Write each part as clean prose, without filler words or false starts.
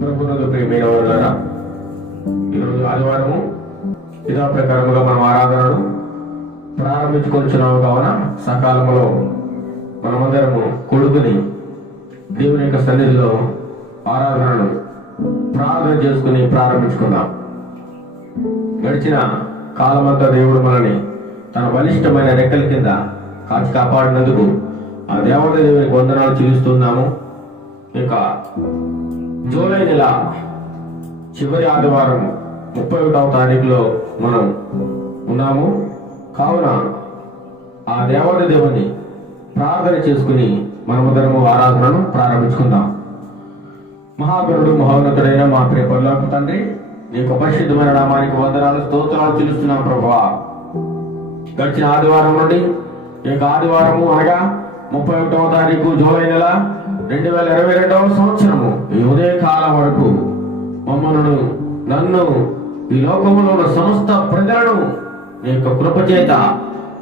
ప్రభువునందు ప్రియమైన వారులారా, ఈరోజు ఆదివారము ఇదా ప్రకారముగా మనం ఆరాధనను ప్రారంభించుకొచ్చున్నాము. కావున సకాలంలో మనమందరము కొడుకుని దేవుని యొక్క సన్నిధిలో ఆరాధనను ప్రార్థన చేసుకుని ప్రారంభించుకుందాం. గడిచిన కాలమంతా దేవుడు మనల్ని తన బలిష్టమైన రెక్కల కింద కాచి కాపాడినందుకు ఆ దేవత దేవునికి వందనాలు చెల్లిస్తున్నాము. ఇక జూలై నెల చివరి ఆదివారం 31వ తారీఖులో మనం ఉన్నాము. కావున ఆ దేవత దేవుని ప్రార్థన చేసుకుని మనమందరము ఆరాధనను ప్రారంభించుకుందాం. మహాగణుడు మహోన్నతుడైన మా ప్రియ పరలోక తండ్రి, నీ యొక్క పరిశుద్ధమైన నామానికి వందనాలు స్తోత్రాలు చెల్లిస్తున్నాం ప్రభువా. గడిచిన ఆదివారం నుండి ఈ యొక్క ఆదివారము అనగా 31వ తారీఖు జూలై నెల 2022వ సంవత్సరము ఈ ఉదయకాలం వరకు మమ్మల్ని, నన్ను, ఈ లోకములో ఉన్న సమస్త ప్రజలను నీ యొక్క కృపచేత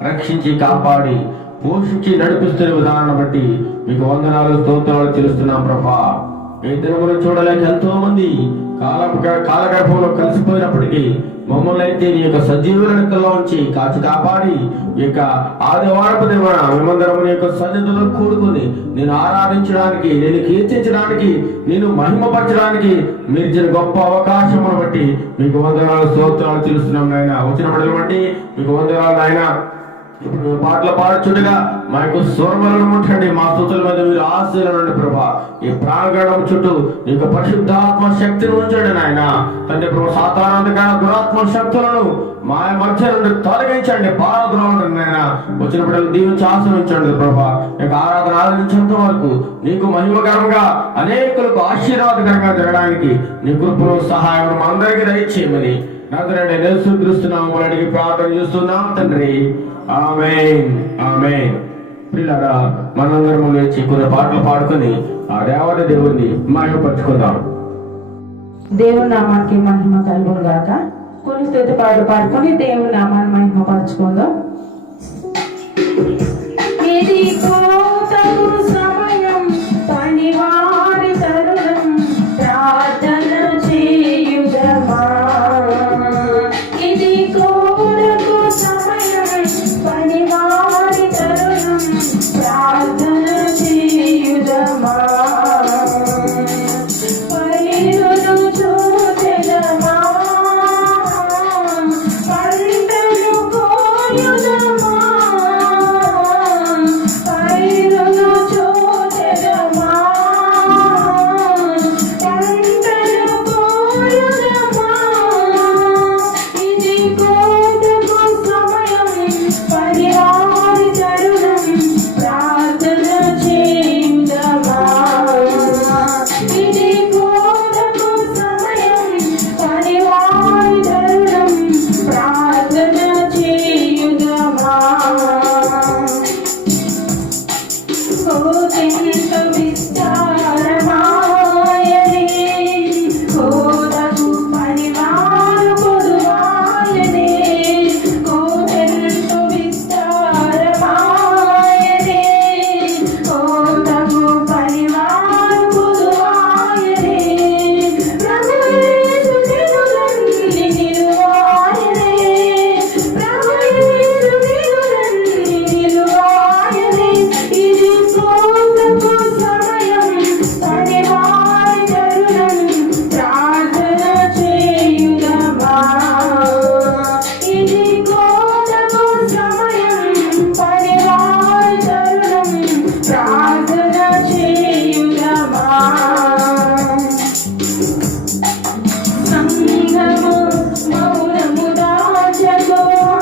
రక్షించి కాపాడి పోషించి నడిపిస్తున్న విధానాన్ని బట్టి మీకు వందనాలు స్తోత్రాలు చెల్లిస్తున్నాం ప్రభా. ఈ దినమును చూడలేక ఎంతో మంది కాలగర్భంలో కలిసిపోయినప్పటికీ మమ్మల్ని అయితే నీ యొక్క సజీవుల లెక్కల్లో ఉంచి కాచి కాపాడి ఈ యొక్క ఆదివారపు దినమున మేమందరం నీ యొక్క సన్నిధిలో కూడుకుని నేను ఆరాధించడానికి, నేను కీర్తించడానికి, నేను మహిమపరచడానికి మీరు ఇచ్చిన గొప్ప అవకాశమును బట్టి మీకు వందనాలు స్తోత్రాలు చెల్లిస్తున్నాం నాయన. వచ్చిన పడలు బట్టి మీకు వందనాలు నాయన. ఇప్పుడు పాటలు పాడుచుండగా మా యొక్క స్వరములను ముట్టండి, మా స్తుతుల మీద మీరు ఆశీర్వదించండి ప్రభా. ఈ ప్రాంగణం చుట్టూ ఈ యొక్క పరిశుద్ధాత్మ శక్తిని ఉంచండి నాయన తండ్రి. ప్రభు సాతానందకర దురాత్మ శక్తులను మా మధ్య నుండి తొలగించండి, పారద్రోలండి నాయన. వచ్చిన బిడ్డలు దీవించి ఆశ్రయించండి ప్రభా. ఈ యొక్క ఆరాధన ఆదరించేంత వరకు నీకు మహిమకరంగా, అనేకులకు ఆశీర్వాదకరంగా జరగడానికి నీ కృపను సహాయం అందరికీ దయచేయమని నజరేయుడైన యేసుక్రీస్తు నామములో అడిగి ప్రార్థన చేస్తున్నాం తండ్రి. ఆమేన్, ఆమేన్. పిల్లగా మనందరము లేచి కొన్ని పాటలు పాడుకొని ఆ దేవత దేవుణ్ణి మహిమపరచుకుందాం. దేవుని నామానికి మహిమ కలుగును గాక. కొన్ని స్తుతి పాటలు పాడుకొని దేవుని నామాన్ని మహిమపరచుకుందాం. ఇది కోతకు సమయం, పనివారి తరుణం, ప్రార్థన చేయుదమా. ఇది కోతకు సమయం, పనివారి తరుణం, ప్రార్థన చేయుదమా. పైరును చూచెదమా, పంటలు కోయుదమా. పైరును చూచెదమా, పంటలు కోయుదమా. ఇది కోతకు సమయం, పనివారి తరుణం, ప్రార్థన చేయుదమా. ఇది కోతకు సమయం, పనివారి తరుణం, ప్రార్థన చేయుదమా. కోతెంత విస్తారమాయనే, కోతకు పనివారు పొదువాయనే. కోతెంత విస్తారమాయనే, కోతకు పనివారు పొదువాయనే. ప్రభుయేసు దినులన్నీ నిలువాయనే, ప్రభుయేసు దినులన్నీ నిలువాయనే. ఇది కోతకు సమయం, పనివారి తరుణం, ప్రార్థన చేయుదమా. ఇది కోతకు సమయం, పనివారి తరుణం, ప్రార్థన చేయుదమా. సంఘము మౌనము దాచకుమా,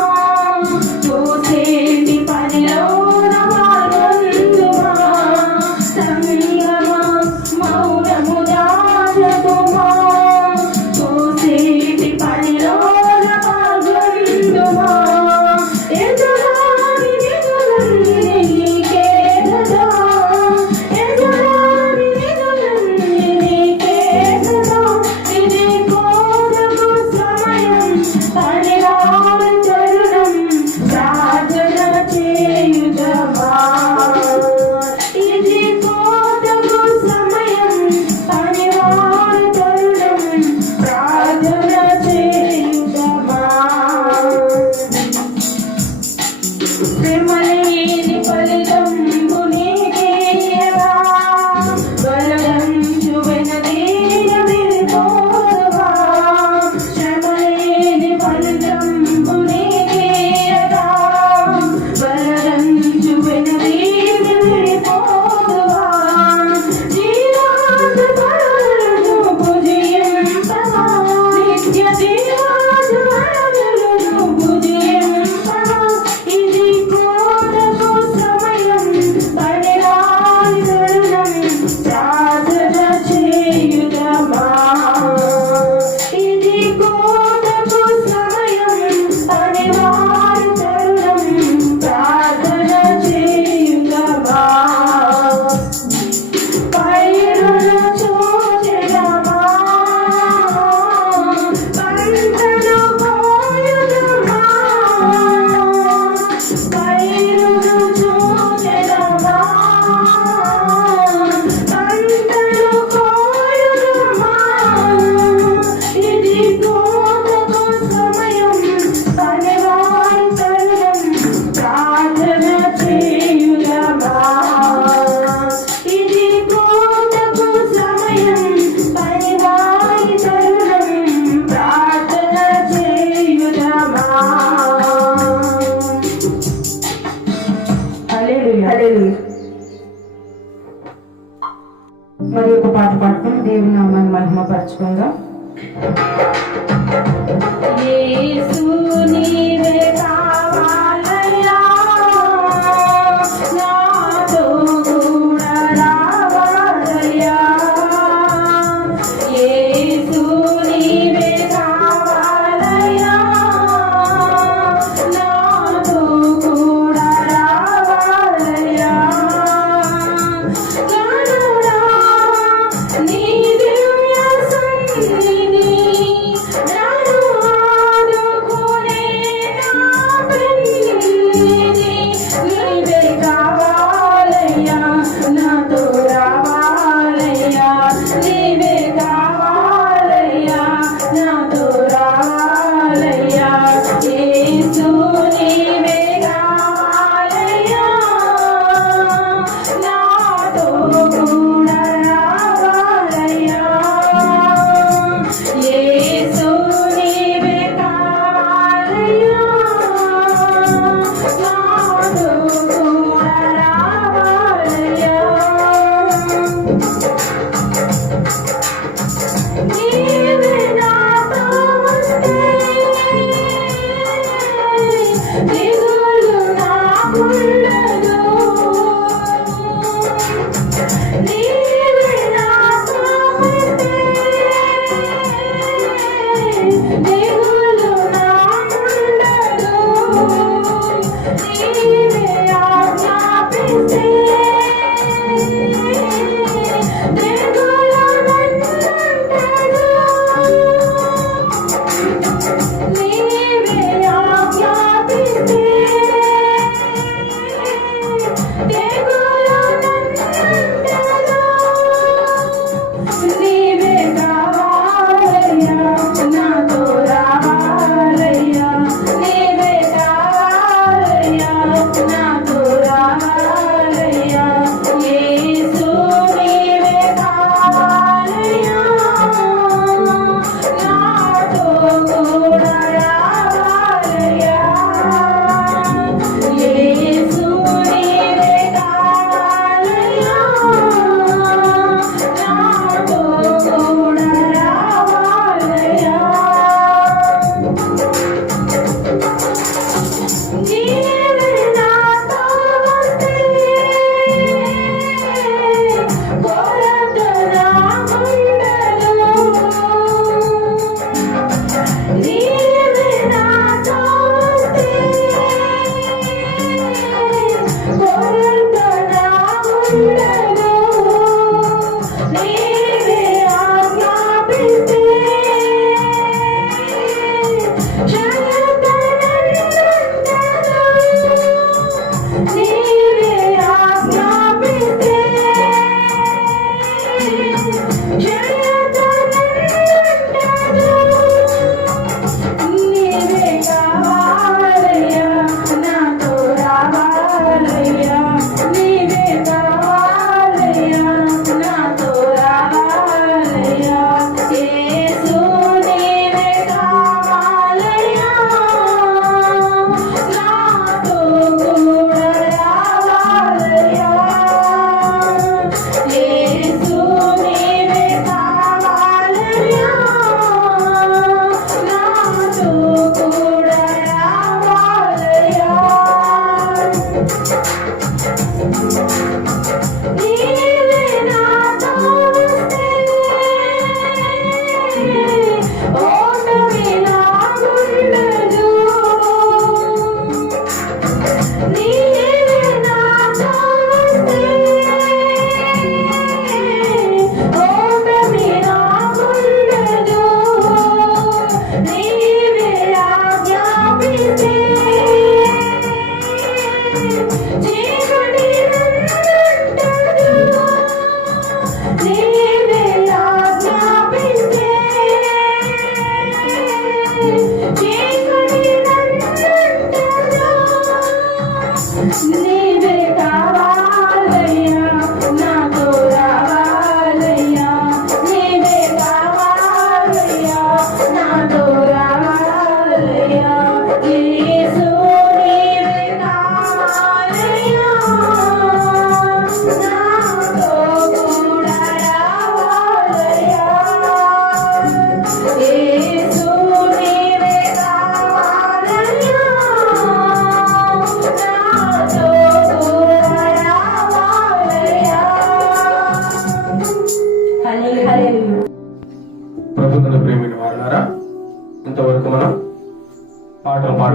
తోసేటి పనిలోన పాల్గొందుమా. సంఘము మౌనము దాచకుమా, తోసేటి పనిలోన పాల్గొందుమా. ఎదురాని నిధులన్నీ నీకే కదా, మరి ఒక పాట పాడుకుని దేవుని నామాన్ని మహిమపరచుకుందాం. యేసు నీవే కావాలయ్యా, నాతో కూడా రావాలయ్యా. యేసు నీవే కావాలయ్యా, నాతో కూడా రావాలయ్యా. గణుడా నీ దివ్య సన్నిధి నన్ను ఆదుకునే నా పెన్నిధి. నీవే కావాలయ్యా, నాతో రావాలయ్యా. నీవే కావాలయ్యా, నాతో రావాలయ్యా. యేసు నీవే కావాలయ్యా, నాతో కూడా రావాలయ్యా. యేసు నీవే కావాలయ్యా, నాతో కూడా రావాలయ్యా.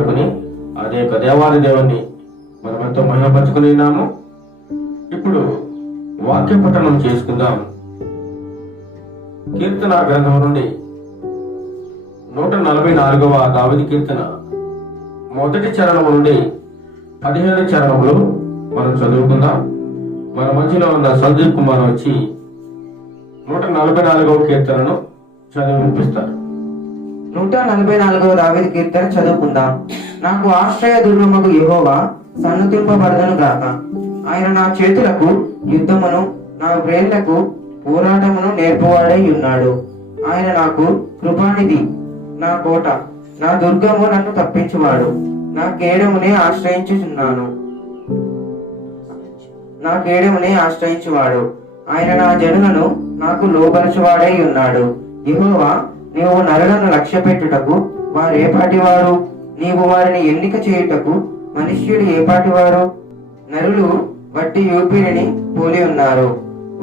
పాడుకుని అదే యొక్క దేవాది దేవుణ్ణి మనం ఎంతో మహిమపరుచుకుని ఉన్నాము. ఇప్పుడు వాక్య పఠనం చేసుకుందాం. కీర్తన గ్రంథం నుండి 144వ దావీదు కీర్తన మొదటి చరణము నుండి 15 చరణములు మనం చదువుకుందాం. మన మధ్యలో ఉన్న సందీప్ కుమార్ వచ్చి 144వ కీర్తనను చదివి వినిపిస్తారు. 144వ దావీదు కీర్తన చదువుకుందాం. నాకు ఆశ్రయ దుర్గముకు యెహోవా సన్నుతింపబడదను గాక. ఆయన నా చేతులకు యుద్ధమును, నా వ్రేళ్లకు పోరాటమును నేర్పువాడై ఉన్నాడు. ఆయన నాకు కృపానిధి, నా కోట, నా దుర్గము, నన్ను తప్పించువాడు. నా కేడమునే ఆశ్రయించువాడు. ఆయన నా జనులను నాకు లోబరచువాడై ఉన్నాడు. యెహోవా, నీవు నరులను లక్ష్యపెట్టుటకు వారేపాటివారు? నీవు వారిని ఎన్నిక చేయుటకు మనుష్యులు ఏపాటివారు? నరులు వట్టి యూపిరిని పోలి ఉన్నారు.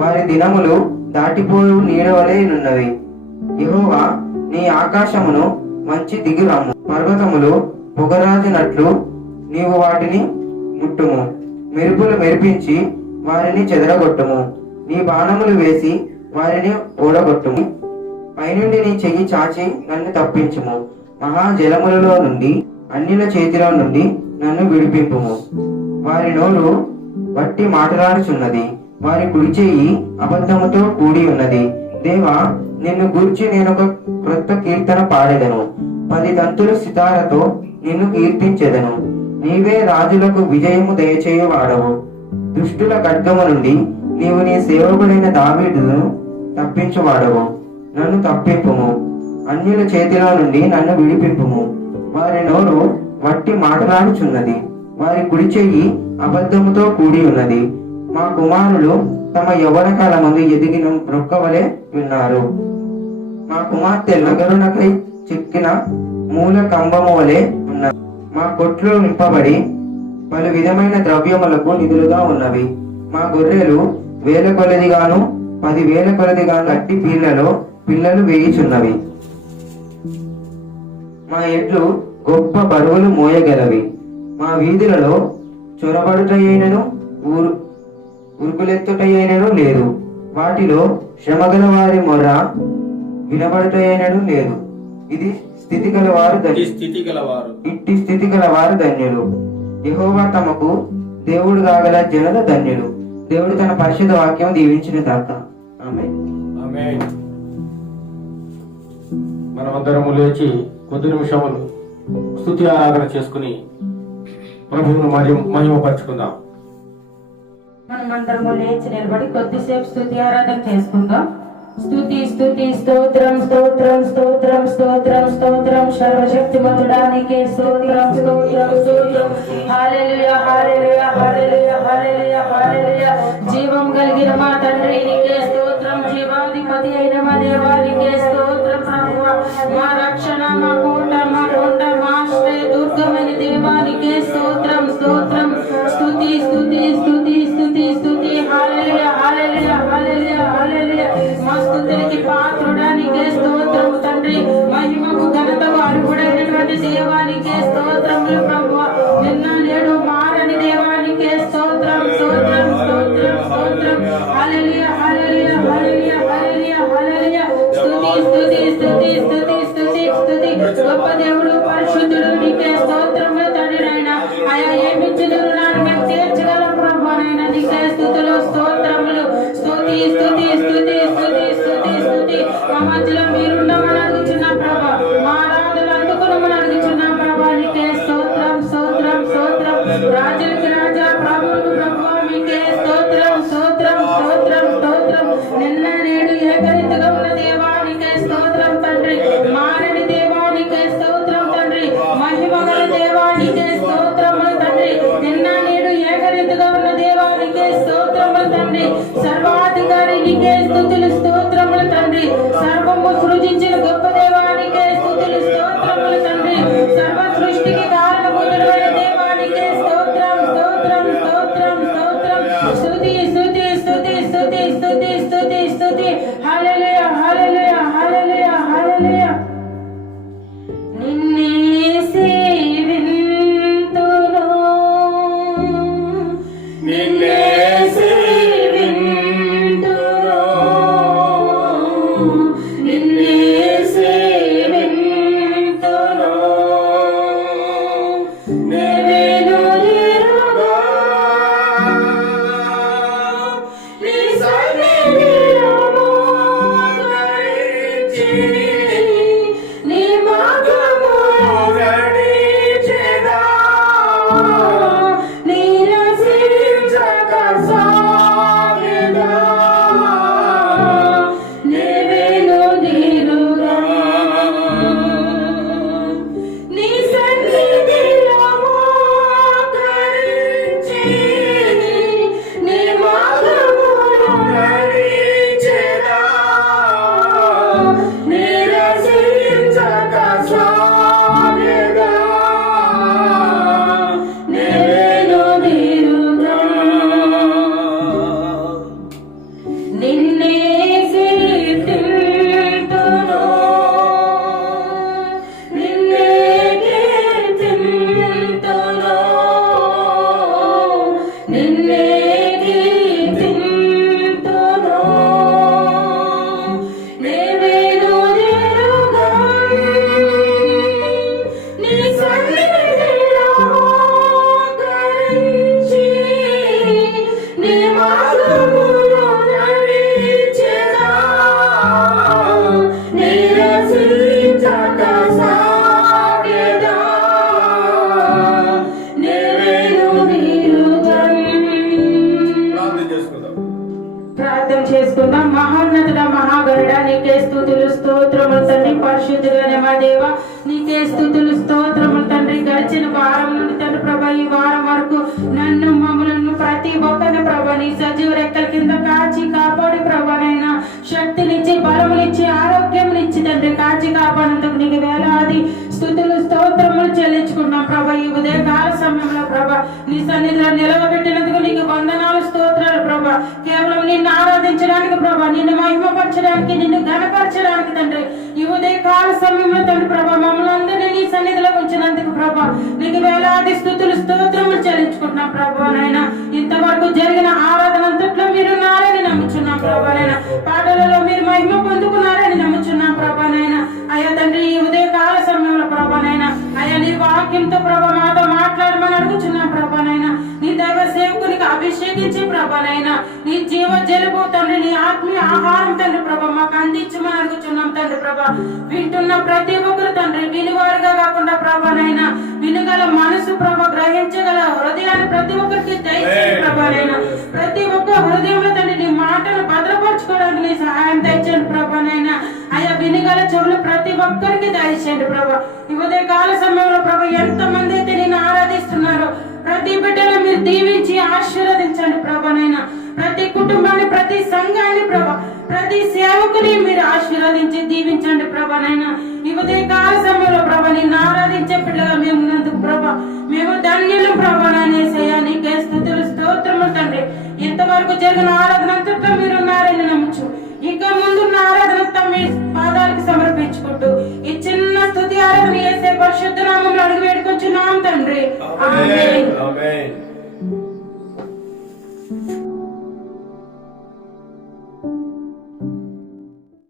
వారి దినములు దాటిపోయు నీడవలే నున్నవి. యెహోవా, నీ ఆకాశమును మంచి దిగురమ్ము. పర్వతములు పొగరాజినట్లు నీవు వాటిని ముట్టుము. మెరుపులు మెరిపించి వారిని చెదరగొట్టుము. నీ బాణములు వేసి వారిని ఓడగొట్టుము. పైనుండి నీ చెయ్యి చాచి నన్ను తప్పించుము. మహాజలములలో నుండి, అన్యుల చేతిలో నుండి నన్ను విడిపింపుము. వారి నోరు వట్టి మాట్లాడుచున్నది, వారి కుడి చెయ్యి అబద్ధముతో కూడి ఉన్నది. దేవా, నిన్ను గూర్చి నేనొక క్రొత్త కీర్తన పాడెదను. 10 తంతులు సితారతో నిన్ను కీర్తించెదను. నీవే రాజులకు విజయము దయచేయువాడవు. దుష్టుల ఖడ్గము నుండి నీవు నీ సేవకుడైన దావీదును తప్పించువాడవు. నన్ను తప్పింపుము. అన్యుల చేతిలో నుండి నన్ను విడిపింపుము. వారి నోరు వట్టి మాట్లాడుచున్నది, వారి కుడి చెయ్యి అబద్ధముతో కూడి ఉన్నది. మా కుమారులు తమ యవ్వన కాలమందు ఎదిగిన రొక్కవలే ఉన్నారు. మా కుమార్తె నగరునకై చెక్కిన మూల కంబము వలె ఉన్నవి. మా కొట్లు నింపబడి పలు విధమైన ద్రవ్యములకు నిధులుగా ఉన్నవి. మా గొర్రెలు 1000 కొలదిగాను 10,000 కొలదిగాను గట్టి పీళ్లలో పిల్లలు వేయుచున్నవి. మా ఎడ్లు గొప్ప బరువులు మోయగలవి. మా వీధులలో చొరబడుటైనను ఉరుకులెత్తుటైనను లేదు. వాటిలో శ్రమగల వారి మొర్ర వినబడుటైనను లేదు. ఇట్టి స్థితి గల వారు ధన్యులు. యెహోవా తమకు దేవుడు కాగల జనుల ధన్యులు. దేవుడు తన పరిశుద్ధ వాక్యం దీవించిన దాక. ఆమేన్. ఆమేన్. మనమందరము లేచి కొద్ది నిమిషములు స్తుతి ఆరాధన చేసుకుని ప్రభువును మహిమపరచుకుందాం. మనమందరము లేచి నిలబడి కొద్దిసేపు స్తుతి ఆరాధన చేసుకుందాం. స్తుతి స్తుతి స్తోత్రం స్తోత్రం స్తోత్రం స్తోత్రం స్తోత్రం సర్వశక్తిమంతుడానికి స్తోత్రం స్తోత్రం స్తోత్రం. హల్లెలూయా హల్లెలూయా హల్లెలూయా హల్లెలూయా హల్లెలూయా. జీవం కలిగిన మా తండ్రి నీకే స్తోత్రం. జీవాధిపతి అయిన మా దేవానికి స్తోత్రం. ప్రభువా, మా రక్షణ, మా కోట, మా కొండ, మా ఆశ్రయ దుర్గమైన దేవానికి స్తోత్రం స్తోత్రం. స్తుతి స్తుతి స్తుతి స్తుతి స్తుతి. హల్లెలూయా హల్లెలూయా హల్లెలూయా హల్లెలూయా. మా స్తుతికి పాత్రుడానికి స్తోత్రం తండ్రి. మహిమకు ఘనతకు అర్హుడైనటువంటి దేవానికి స్తోత్రములు ప్రభువా. నిన్న నేడు మారని దేవానికి స్తోత్రం స్తోత్రం స్తోత్రం స్తోత్రం. హల్లెలూయా హల్లెలూయా హల్లెలూయా హల్లెలూయా హల్లెలూయా. స్తుతి స్తుతి స్తుతి స్తుతి స్తుతి స్తుతి. గొప్ప దేవుడు, పరిశుద్ధుడు, నీకే స్తోత్రములు తండ్రి. నాయనా ఆయా ఏమిచ్చుదురు నాను మేము తీర్చగల ప్రభువా. నాయనా నీకే స్తుతులు స్తోత్రములు. స్తుతి స్తుతి స్తుతి స్తుతి స్తుతి స్తుతి. మా మధ్యలో మీరుండమని అడుగుచున్న ప్రభా, మా ఆరాధన అందుకునమని అడుగుచున్న ప్రభా. నీకే స్తోత్రం స్తోత్రం స్తోత్రం. రాజులకి రాజా, ప్రభువుకు ప్రభువా, మీకే స్తోత్రం స్తోత్రం స్తోత్రం స్తోత్రం. నిన్న నేడు ఏకరీతిగా ఉన్న దేవానికే స్తోత్రం తండ్రి. మారని దేవానికే స్తోత్రం తండ్రి. మహిమగల దేవానికే స్తోత్రములు తండ్రి. నిన్న నేడు ఏకరీతిగా ఉన్న దేవానికే స్తోత్రములు తండ్రి. సర్వాధికారి నీకే స్తుతులు స్తోత్రములు తండ్రి. సర్వము సృజించిన గొప్ప దేవానికే స్తుతులు స్తోత్రములు తండ్రి. సర్వ సృష్టికి కారణభూతుడైన దేవానికే స్తోత్రం స్తోత్రం స్తోత్రం స్తోత్రం. స్తుతి స్తుతి స్తుతి స్తుతి స్తుతి స్తుతి స్తుతి. హల్లెలూయా హల్లెలూయా హల్లెలూయా హల్లెలూయా. నిన్నే సేవింతును ప్రార్థన చేసుకుందాం. మహోన్నతుడ మహాగరుడా నీకే స్తుతులు స్తోత్రములు తండ్రి. పరిశుద్ధుడైన మా దేవ నీకే స్తుతులు స్తోత్రములు తండ్రి. గడిచిన వారం నుండి తండ్రి ప్రభా ఈ వారం వరకు నన్ను మమ్మలను ప్రతి ఒక్కరిని ప్రభా నీ సజీవ రెక్కల కింద కాచి కాపాడి ప్రభానైనా శక్తినిచ్చి బలమునిచ్చి ఆరోగ్యమునిచ్చి తండ్రి కాచి కాపాడినందుకు నీకు వేలాది స్తుతులు స్తోత్రములు చెల్లించుకున్నాం ప్రభా. ఈ ఉదయ కాల సమయంలో ప్రభా నీ సన్నిధిలో నిలవబెట్టినందుకు నీకు వందనాలు స్తోత్రాలు ప్రభా. కేవలం నిన్ను ఆరాధించడానికి ప్రభా, నిన్ను మహిమపరచడానికి, నిన్ను ఘనపరచడానికి తండ్రి ఈ ఉదయ కాల సమయంలో తండ్రి ప్రభా మమ్మల్ని అందరినీ నీ సన్నిధిలో ఉంచినందుకు ప్రభా నీకు వేలాది స్తుతులు స్తోత్రములు చెల్లించుకుంటున్నాం ప్రభా. నాయన ఇంతవరకు జరిగిన ఆరాధన అంతట్లో మీరు ఉన్నారని నమ్ముచున్నాం ప్రభా. నాయన పాటలలో మీరు మహిమ పొందుకున్నారని నమ్ముచున్నాం ప్రభా. నాయన అయ్యా తండ్రి ఈ ఉదయ కాల సమయంలో ప్రభా నాయన అయ్యా నీ వాక్యంతో ప్రభా మాతో మాట్లాడమని అడుగుచున్నాం ప్రభా. నాయన నీ దైవ సేవకునికి అభిషేకించి ప్రభా నాయన నీ జీవ జలుబు తండ్రి నీ ఆత్మీయ ఆహారం తండ్రి ప్రభా మాకు అందించమని అడుగుచున్నాం తండ్రి ప్రభా. వింటున్న ప్రతి ఒక్కరు తండ్రి వినివారుగా కాకుండా ప్రభా నాయన వినగల మనసు ప్రభా, గ్రహించగల హృదయాన్ని ప్రతి ఒక్కరికి దయచేయండి ప్రభా. నాయన ప్రతి ఒక్క హృదయంలో తండ్రి నీ మాటలు భద్రపరచుకోవడానికి నీ సహాయం దయచేయండి ప్రభా. నాయన అయ్యా వినగల చెవులు ప్రతి ఒక్కరికి దయచేయండి ప్రభా. ఈ ఉదయ కాల సమయంలో ప్రభా ఎంత మంది అయితే నేను ఆరాధిస్తున్నారో ప్రతి బిడ్డను మీరు దీవించి ఆశీర్వదించండి ప్రభా. నాయన ప్రతి కుటుంబాన్ని, ప్రతి సంఘాన్ని ప్రభా, ప్రతి సేవకుని మీరు ఆశీర్వదించి దీవించండి ప్రభా. నాయన ఈ ఉదయ కాల సమయంలో ప్రభా నిన్ను ఆరాధించే పిల్లగా మేము ఉన్నందుకు ప్రభా మేము ధన్యులు ప్రభా. నాయన నీకే స్తుతులు స్తోత్రములు తండ్రి. ఇంతవరకు జరిగిన ఆరాధన అంతటా మీరు ఉన్నారని నమ్ముచు ఇక ముందున్న ఆరాధన మీ పాదాలకు సమర్పించుకుంటూ ఈ చిన్న స్తుతి ఆరాధన చేసే పరిశుద్ధ నామంలో అడుగు వేడుకొచ్చున్నాం తండ్రి. ఆమేన్.